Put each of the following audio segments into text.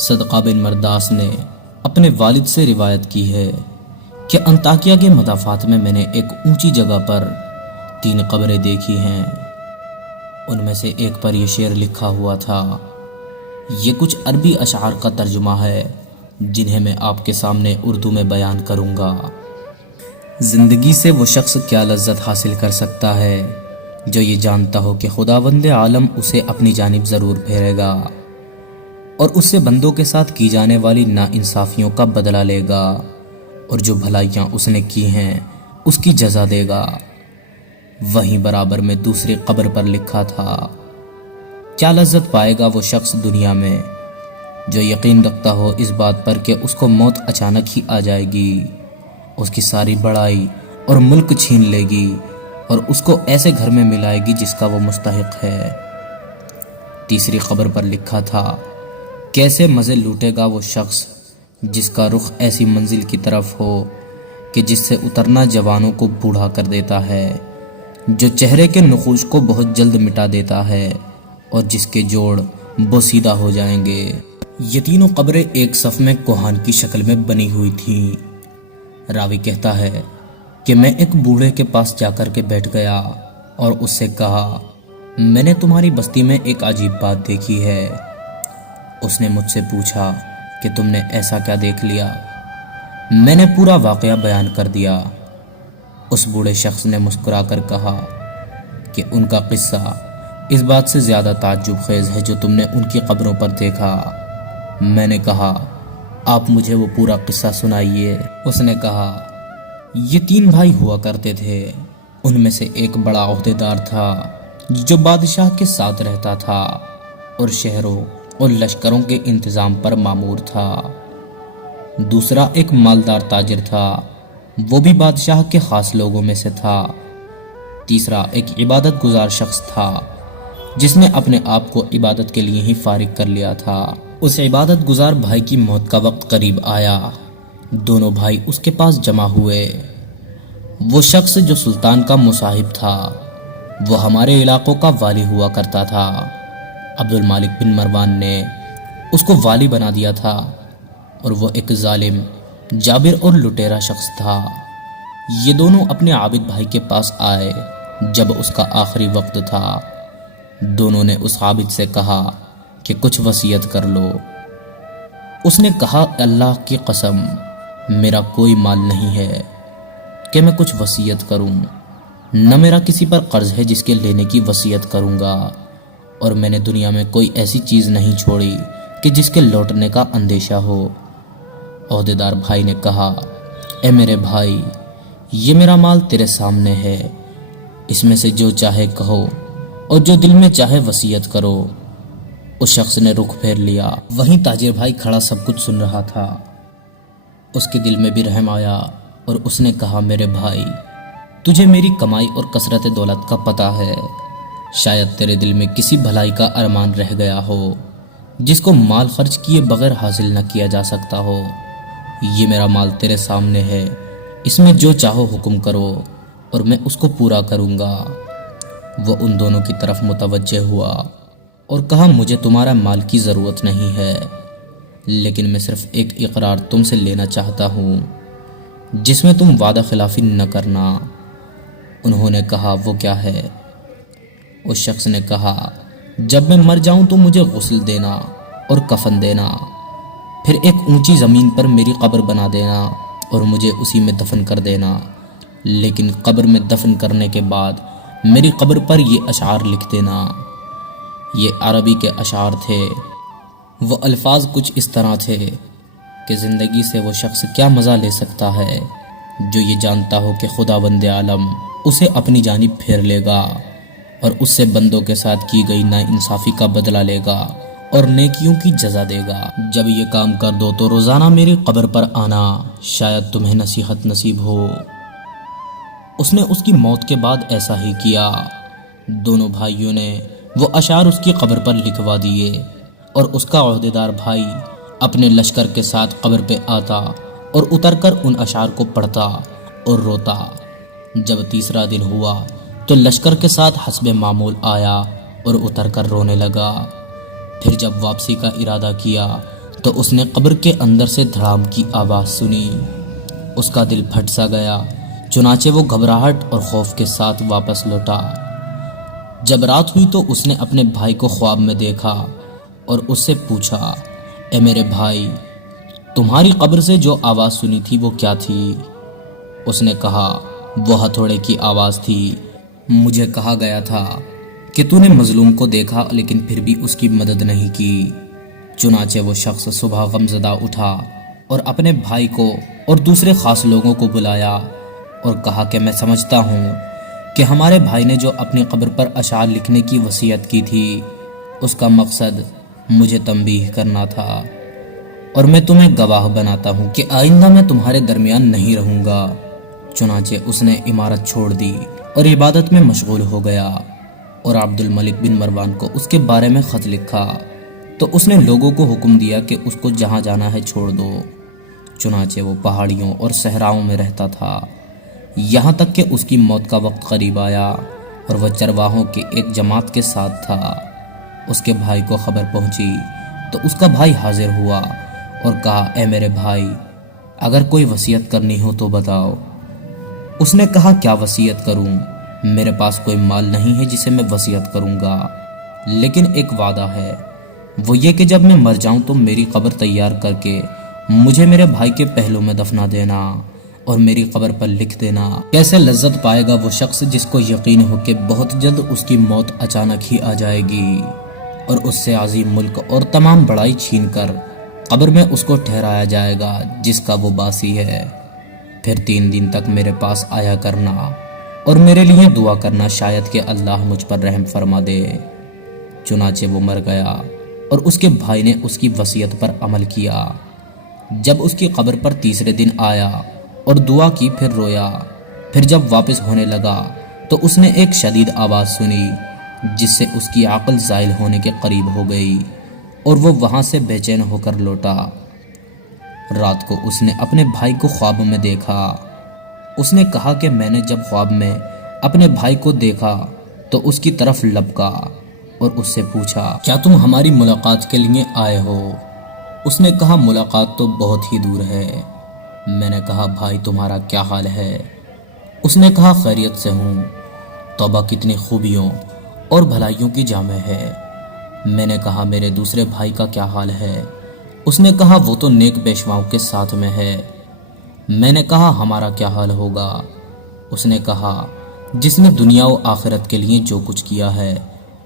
صدقہ بن مرداس نے اپنے والد سے روایت کی ہے کہ انطاکیہ کے مضافات میں میں نے ایک اونچی جگہ پر 3 قبریں دیکھی ہیں۔ ان میں سے ایک پر یہ شعر لکھا ہوا تھا۔ یہ کچھ عربی اشعار کا ترجمہ ہے جنہیں میں آپ کے سامنے اردو میں بیان کروں گا۔ زندگی سے وہ شخص کیا لذت حاصل کر سکتا ہے جو یہ جانتا ہو کہ خداوند عالم اسے اپنی جانب ضرور پھیرے گا اور اس سے بندوں کے ساتھ کی جانے والی ناانصافیوں کا بدلہ لے گا اور جو بھلائیاں اس نے کی ہیں اس کی جزا دے گا۔ وہیں برابر میں دوسری قبر پر لکھا تھا، کیا لذت پائے گا وہ شخص دنیا میں جو یقین رکھتا ہو اس بات پر کہ اس کو موت اچانک ہی آ جائے گی، اس کی ساری بڑائی اور ملک چھین لے گی اور اس کو ایسے گھر میں ملائے گی جس کا وہ مستحق ہے۔ تیسری قبر پر لکھا تھا، کیسے مزے لوٹے گا وہ شخص جس کا رخ ایسی منزل کی طرف ہو کہ جس سے اترنا جوانوں کو بوڑھا کر دیتا ہے، جو چہرے کے نقوش کو بہت جلد مٹا دیتا ہے اور جس کے جوڑ بوسیدہ ہو جائیں گے۔ یہ تینوں قبریں ایک صف میں کوہان کی شکل میں بنی ہوئی تھیں۔ راوی کہتا ہے کہ میں ایک بوڑھے کے پاس جا کر کے بیٹھ گیا اور اس سے کہا، میں نے تمہاری بستی میں ایک عجیب بات دیکھی ہے۔ اس نے مجھ سے پوچھا کہ تم نے ایسا کیا دیکھ لیا؟ میں نے پورا واقعہ بیان کر دیا۔ اس بوڑھے شخص نے مسکرا کر کہا کہ ان کا قصہ اس بات سے زیادہ تعجب خیز ہے جو تم نے ان کی قبروں پر دیکھا۔ میں نے کہا، آپ مجھے وہ پورا قصہ سنائیے۔ اس نے کہا، یہ 3 بھائی ہوا کرتے تھے، ان میں سے ایک بڑا عہدیدار تھا جو بادشاہ کے ساتھ رہتا تھا اور شہروں اور لشکروں کے انتظام پر مامور تھا۔ دوسرا ایک مالدار تاجر تھا، وہ بھی بادشاہ کے خاص لوگوں میں سے تھا۔ تیسرا ایک عبادت گزار شخص تھا جس نے اپنے آپ کو عبادت کے لیے ہی فارغ کر لیا تھا۔ اس عبادت گزار بھائی کی موت کا وقت قریب آیا۔ دونوں بھائی اس کے پاس جمع ہوئے۔ وہ شخص جو سلطان کا مصاحب تھا وہ ہمارے علاقوں کا والی ہوا کرتا تھا۔ عبد المالک بن مروان نے اس کو والی بنا دیا تھا اور وہ ایک ظالم، جابر اور لٹیرا شخص تھا۔ یہ دونوں اپنے عابد بھائی کے پاس آئے جب اس کا آخری وقت تھا۔ دونوں نے اس عابد سے کہا کہ کچھ وصیت کر لو۔ اس نے کہا، اللہ کی قسم میرا کوئی مال نہیں ہے کہ میں کچھ وصیت کروں، نہ میرا کسی پر قرض ہے جس کے لینے کی وصیت کروں گا، اور میں نے دنیا میں کوئی ایسی چیز نہیں چھوڑی کہ جس کے لوٹنے کا اندیشہ ہو۔ عہدیدار بھائی نے کہا، اے میرے بھائی، یہ میرا مال تیرے سامنے ہے، اس میں سے جو چاہے کہو اور جو دل میں چاہے وصیت کرو۔ اس شخص نے رخ پھیر لیا۔ وہیں تاجر بھائی کھڑا سب کچھ سن رہا تھا۔ اس کے دل میں بھی رحم آیا اور اس نے کہا، میرے بھائی، تجھے میری کمائی اور کثرت دولت کا پتہ ہے، شاید تیرے دل میں کسی بھلائی کا ارمان رہ گیا ہو جس کو مال خرچ کیے بغیر حاصل نہ کیا جا سکتا ہو۔ یہ میرا مال تیرے سامنے ہے، اس میں جو چاہو حکم کرو اور میں اس کو پورا کروں گا۔ وہ ان دونوں کی طرف متوجہ ہوا اور کہا، مجھے تمہارا مال کی ضرورت نہیں ہے، لیکن میں صرف ایک اقرار تم سے لینا چاہتا ہوں جس میں تم وعدہ خلافی نہ کرنا۔ انہوں نے کہا، وہ کیا ہے؟ اس شخص نے کہا، جب میں مر جاؤں تو مجھے غسل دینا اور کفن دینا، پھر ایک اونچی زمین پر میری قبر بنا دینا اور مجھے اسی میں دفن کر دینا، لیکن قبر میں دفن کرنے کے بعد میری قبر پر یہ اشعار لکھ دینا۔ یہ عربی کے اشعار تھے۔ وہ الفاظ کچھ اس طرح تھے کہ زندگی سے وہ شخص کیا مزہ لے سکتا ہے جو یہ جانتا ہو کہ خداوند عالم اسے اپنی جانب پھیر لے گا اور اس سے بندوں کے ساتھ کی گئی ناانصافی کا بدلہ لے گا اور نیکیوں کی جزا دے گا۔ جب یہ کام کر دو تو روزانہ میری قبر پر آنا، شاید تمہیں نصیحت نصیب ہو۔ اس نے اس کی موت کے بعد ایسا ہی کیا۔ دونوں بھائیوں نے وہ اشعار اس کی قبر پر لکھوا دیے اور اس کا عہدیدار بھائی اپنے لشکر کے ساتھ قبر پہ آتا اور اتر کر ان اشعار کو پڑھتا اور روتا۔ جب تیسرا دن ہوا تو لشکر کے ساتھ حسب معمول آیا اور اتر کر رونے لگا۔ پھر جب واپسی کا ارادہ کیا تو اس نے قبر کے اندر سے دھڑام کی آواز سنی۔ اس کا دل پھٹ سا گیا، چنانچہ وہ گھبراہٹ اور خوف کے ساتھ واپس لوٹا۔ جب رات ہوئی تو اس نے اپنے بھائی کو خواب میں دیکھا اور اس سے پوچھا، اے میرے بھائی، تمہاری قبر سے جو آواز سنی تھی وہ کیا تھی؟ اس نے کہا، وہ ہتھوڑے کی آواز تھی۔ مجھے کہا گیا تھا کہ تو نے مظلوم کو دیکھا لیکن پھر بھی اس کی مدد نہیں کی۔ چنانچہ وہ شخص صبح غمزدہ اٹھا اور اپنے بھائی کو اور دوسرے خاص لوگوں کو بلایا اور کہا کہ میں سمجھتا ہوں کہ ہمارے بھائی نے جو اپنی قبر پر اشعار لکھنے کی وصیت کی تھی اس کا مقصد مجھے تنبیہ کرنا تھا، اور میں تمہیں گواہ بناتا ہوں کہ آئندہ میں تمہارے درمیان نہیں رہوں گا۔ چنانچہ اس نے عمارت چھوڑ دی اور عبادت میں مشغول ہو گیا، اور عبد الملک بن مروان کو اس کے بارے میں خط لکھا تو اس نے لوگوں کو حکم دیا کہ اس کو جہاں جانا ہے چھوڑ دو۔ چنانچہ وہ پہاڑیوں اور صحراؤں میں رہتا تھا، یہاں تک کہ اس کی موت کا وقت قریب آیا اور وہ چرواہوں کی ایک جماعت کے ساتھ تھا۔ اس کے بھائی کو خبر پہنچی تو اس کا بھائی حاضر ہوا اور کہا، اے میرے بھائی، اگر کوئی وصیت کرنی ہو تو بتاؤ۔ اس نے کہا، کیا وصیت کروں؟ میرے پاس کوئی مال نہیں ہے جسے میں وصیت کروں گا، لیکن ایک وعدہ ہے، وہ یہ کہ جب میں مر جاؤں تو میری قبر تیار کر کے مجھے میرے بھائی کے پہلو میں دفنا دینا اور میری قبر پر لکھ دینا۔ کیسے لذت پائے گا وہ شخص جس کو یقین ہو کہ بہت جلد اس کی موت اچانک ہی آ جائے گی اور اس سے عظیم ملک اور تمام بڑائی چھین کر قبر میں اس کو ٹھہرایا جائے گا جس کا وہ باسی ہے۔ پھر 3 دن تک میرے پاس آیا کرنا اور میرے لیے دعا کرنا، شاید کہ اللہ مجھ پر رحم فرما دے۔ چنانچہ وہ مر گیا اور اس کے بھائی نے اس کی وصیت پر عمل کیا۔ جب اس کی قبر پر تیسرے دن آیا اور دعا کی، پھر رویا۔ پھر جب واپس ہونے لگا تو اس نے ایک شدید آواز سنی جس سے اس کی عقل زائل ہونے کے قریب ہو گئی اور وہ وہاں سے بے چین ہو کر لوٹا۔ رات کو اس نے اپنے بھائی کو خواب میں دیکھا۔ اس نے کہا کہ میں نے جب خواب میں اپنے بھائی کو دیکھا تو اس کی طرف لپکا اور اس سے پوچھا، کیا تم ہماری ملاقات کے لیے آئے ہو؟ اس نے کہا، ملاقات تو بہت ہی دور ہے۔ میں نے کہا، بھائی تمہارا کیا حال ہے؟ اس نے کہا، خیریت سے ہوں۔ توبہ کتنی خوبیوں اور بھلائیوں کی جامع ہے۔ میں نے کہا، میرے دوسرے بھائی کا کیا حال ہے؟ اس نے کہا، وہ تو نیک پیشواؤں کے ساتھ میں ہے۔ میں نے کہا، ہمارا کیا حال ہوگا؟ اس نے کہا، جس نے دنیا و آخرت کے لیے جو کچھ کیا ہے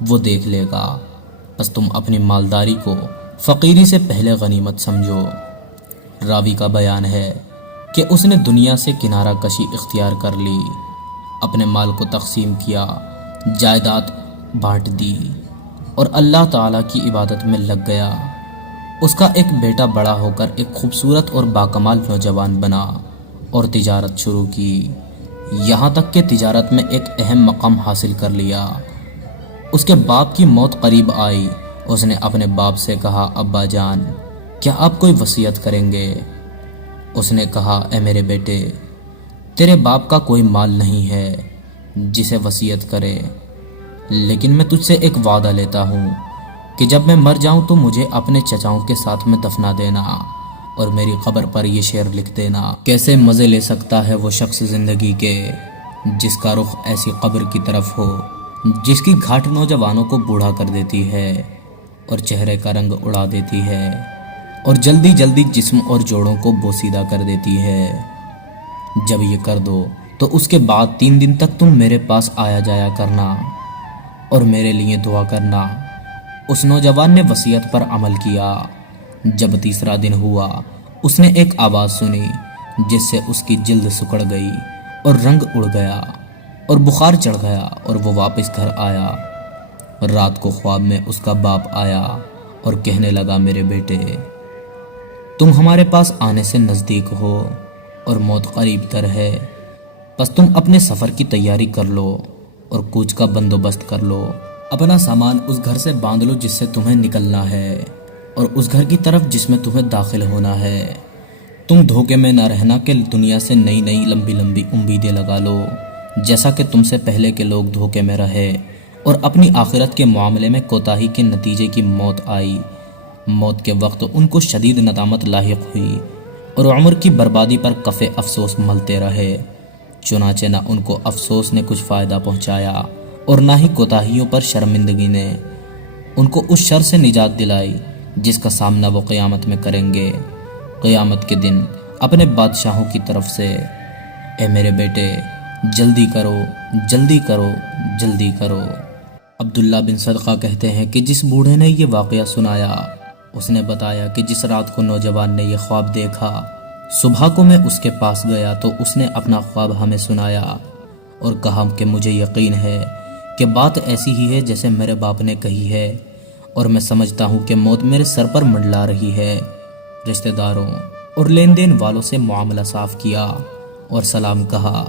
وہ دیکھ لے گا، بس تم اپنی مالداری کو فقیری سے پہلے غنیمت سمجھو۔ راوی کا بیان ہے کہ اس نے دنیا سے کنارہ کشی اختیار کر لی، اپنے مال کو تقسیم کیا، جائیداد بانٹ دی اور اللہ تعالیٰ کی عبادت میں لگ گیا۔ اس کا ایک بیٹا بڑا ہو کر ایک خوبصورت اور باکمال نوجوان بنا اور تجارت شروع کی، یہاں تک کہ تجارت میں ایک اہم مقام حاصل کر لیا۔ اس کے باپ کی موت قریب آئی۔ اس نے اپنے باپ سے کہا، ابا جان، کیا آپ کوئی وصیت کریں گے؟ اس نے کہا، اے میرے بیٹے، تیرے باپ کا کوئی مال نہیں ہے جسے وصیت کرے، لیکن میں تجھ سے ایک وعدہ لیتا ہوں کہ جب میں مر جاؤں تو مجھے اپنے چچاؤں کے ساتھ میں دفنا دینا اور میری قبر پر یہ شعر لکھ دینا۔ کیسے مزے لے سکتا ہے وہ شخص زندگی کے جس کا رخ ایسی قبر کی طرف ہو جس کی گھاٹ نوجوانوں کو بوڑھا کر دیتی ہے اور چہرے کا رنگ اڑا دیتی ہے اور جلدی جلدی جسم اور جوڑوں کو بوسیدہ کر دیتی ہے۔ جب یہ کر دو تو اس کے بعد 3 دن تک تم میرے پاس آیا جایا کرنا اور میرے لیے دعا کرنا۔ اس نوجوان نے وصیت پر عمل کیا۔ جب تیسرا دن ہوا، اس نے ایک آواز سنی جس سے اس کی جلد سکڑ گئی اور رنگ اڑ گیا اور بخار چڑھ گیا اور وہ واپس گھر آیا۔ رات کو خواب میں اس کا باپ آیا اور کہنے لگا، میرے بیٹے، تم ہمارے پاس آنے سے نزدیک ہو اور موت قریب تر ہے، بس تم اپنے سفر کی تیاری کر لو اور کوچ کا بندوبست کر لو۔ اپنا سامان اس گھر سے باندھ لو جس سے تمہیں نکلنا ہے اور اس گھر کی طرف جس میں تمہیں داخل ہونا ہے۔ تم دھوکے میں نہ رہنا کہ دنیا سے نئی نئی لمبی لمبی امیدیں لگا لو، جیسا کہ تم سے پہلے کے لوگ دھوکے میں رہے اور اپنی آخرت کے معاملے میں کوتاہی کے نتیجے کی موت آئی۔ موت کے وقت ان کو شدید ندامت لاحق ہوئی اور عمر کی بربادی پر کف افسوس ملتے رہے۔ چنانچہ نہ ان کو افسوس نے کچھ فائدہ پہنچایا اور نہ ہی کوتاہیوں پر شرمندگی نے ان کو اس شر سے نجات دلائی جس کا سامنا وہ قیامت میں کریں گے۔ قیامت کے دن اپنے بادشاہوں کی طرف سے اے میرے بیٹے جلدی کرو، جلدی کرو، جلدی کرو۔ عبداللہ بن صدقہ کہتے ہیں کہ جس بوڑھے نے یہ واقعہ سنایا اس نے بتایا کہ جس رات کو نوجوان نے یہ خواب دیکھا، صبح کو میں اس کے پاس گیا تو اس نے اپنا خواب ہمیں سنایا اور کہا کہ مجھے یقین ہے کہ بات ایسی ہی ہے جیسے میرے باپ نے کہی ہے، اور میں سمجھتا ہوں کہ موت میرے سر پر منڈلا رہی ہے۔ رشتہ داروں اور لین دین والوں سے معاملہ صاف کیا اور سلام کہا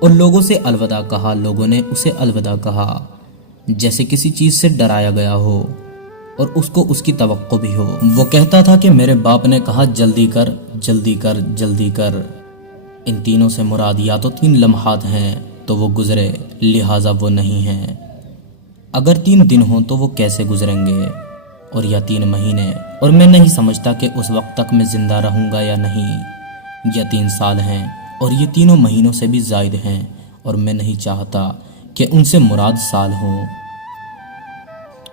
اور لوگوں سے الوداع کہا۔ لوگوں نے اسے الوداع کہا جیسے کسی چیز سے ڈرایا گیا ہو اور اس کو اس کی توقع بھی ہو۔ وہ کہتا تھا کہ میرے باپ نے کہا جلدی کر، جلدی کر، جلدی کر۔ ان تینوں سے مراد یا تو 3 لمحات ہیں تو وہ گزرے، لہٰذا وہ نہیں ہیں۔ اگر 3 دن ہوں تو وہ کیسے گزریں گے، اور یا 3 مہینے، اور میں نہیں سمجھتا کہ اس وقت تک میں زندہ رہوں گا یا نہیں۔ یا 3 سال ہیں اور یہ تینوں مہینوں سے بھی زائد ہیں، اور میں نہیں چاہتا کہ ان سے مراد سال ہوں۔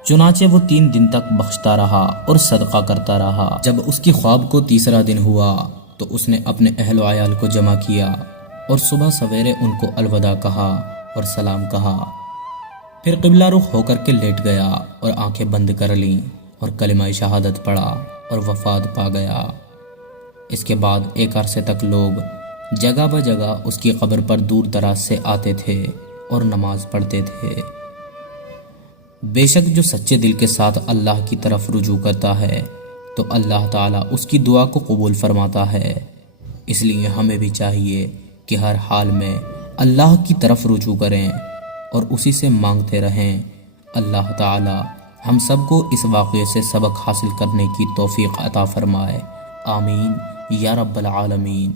چنانچہ وہ 3 دن تک بخشتا رہا اور صدقہ کرتا رہا۔ جب اس کی خواب کو تیسرا دن ہوا تو اس نے اپنے اہل و عیال کو جمع کیا اور صبح سویرے ان کو الوداع کہا اور سلام کہا، پھر قبلہ رخ ہو کر کے لیٹ گیا اور آنکھیں بند کر لیں اور کلمہ شہادت پڑھا اور وفات پا گیا۔ اس کے بعد ایک عرصے تک لوگ جگہ بہ جگہ اس کی قبر پر دور دراز سے آتے تھے اور نماز پڑھتے تھے۔ بے شک جو سچے دل کے ساتھ اللہ کی طرف رجوع کرتا ہے تو اللہ تعالیٰ اس کی دعا کو قبول فرماتا ہے۔ اس لیے ہمیں بھی چاہیے کہ ہر حال میں اللہ کی طرف رجوع کریں اور اسی سے مانگتے رہیں۔ اللہ تعالیٰ ہم سب کو اس واقعے سے سبق حاصل کرنے کی توفیق عطا فرمائے، آمین یا رب العالمین۔